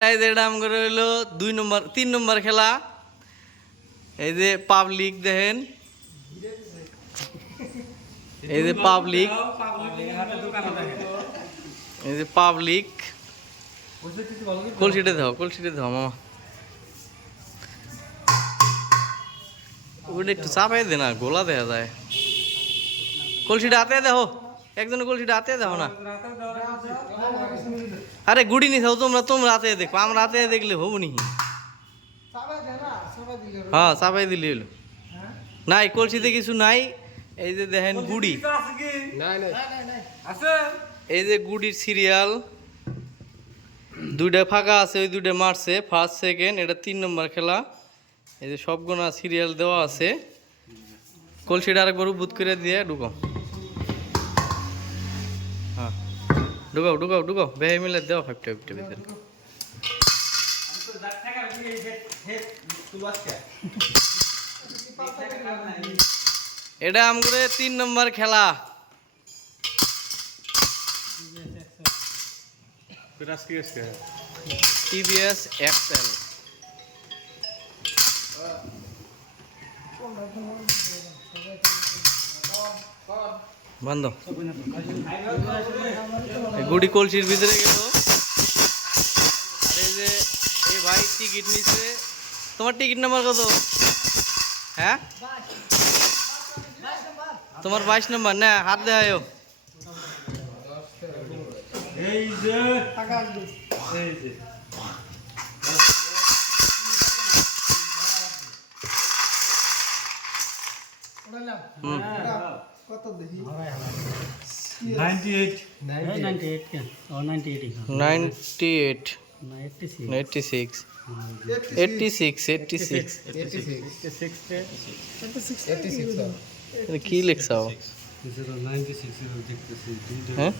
এটা আমার হইলো 3 নম্বর খেলা। এই যে পাবলিক দেখেন, এই যে পাবলিক, এই যে পাবলিক। কলসিটে দাও মামা, ওটা একটু চাপাই দে না, গোলা দেখা যায়। কলসিটা হাতে দেখো, একজনের কলসিটা হাতে দেখো না। আরে গুড়ি নি থাও তোমরা হাতে দেখো, আমরা হাতে দেখলে হবো নি। হ্যাঁ চাপাই দিলি হলো, নাই কলসিতে কিছু নাই। এই যে দেখেন গুড়ি, এই যে গুড়ির সিরিয়াল, 2টা ফাঁকা আছে, ওই 2টা মারছে, ফার্স্ট সেকেন্ড। এটা 3 নম্বর খেলা। এই যে সবগুলা সিরিয়াল দেওয়া আছে। কলসিটা আরেকবার বুত করে দিয়ে ঢুকাও। হ্যাঁ ঢুকাও বেহে মিলে দেওয়া 5টা ভিতরে। এটা আমাদের 3 নম্বর খেলা। টিভিএস এক্সেল বন্ধ। গুড়ি কলসির ভিতরে গেল। আর এই যে এই ভাই টিকিট নিচ্ছে। তোমার টিকিট নাম্বার কত? হ্যাঁ তোমার 22 নম্বর না, হাত দেখায়ও। এই যে এই যে কত দেখি 98 কেন? ও 98 98 86 কি লেখছাও? হ্যাঁ